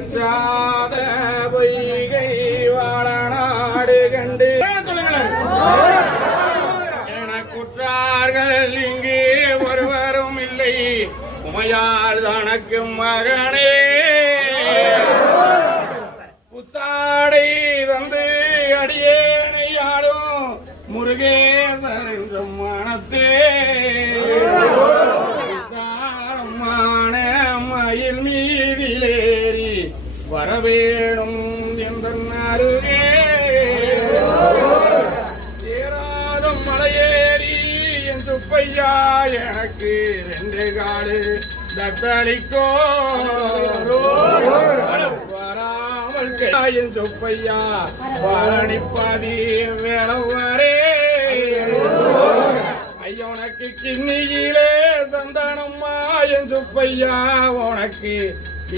வற்றாத பொய்கை வாழநாடு கண்டு எனக்குற்றார்கள் இங்கே ஒருவரும் இல்லை உமையால் தனக்கும் மகனே புத்தாடை தந்து அடியேனை ஆடும் முருகேசன் என்றும் மனத்தே மயில் மீதிலேறி வரவேணும் என்ற அருகே ஏறாதும் மலையேறி என் சுப்பையா எனக்கு 2 காடு தத்தளிக்கோ வராமல் என் சுப்பையா பழனிப்பதி வேளவரே ஐயனுக்கு கிண்ணியிலே சந்தானம்மா என் சுப்பையா உனக்கு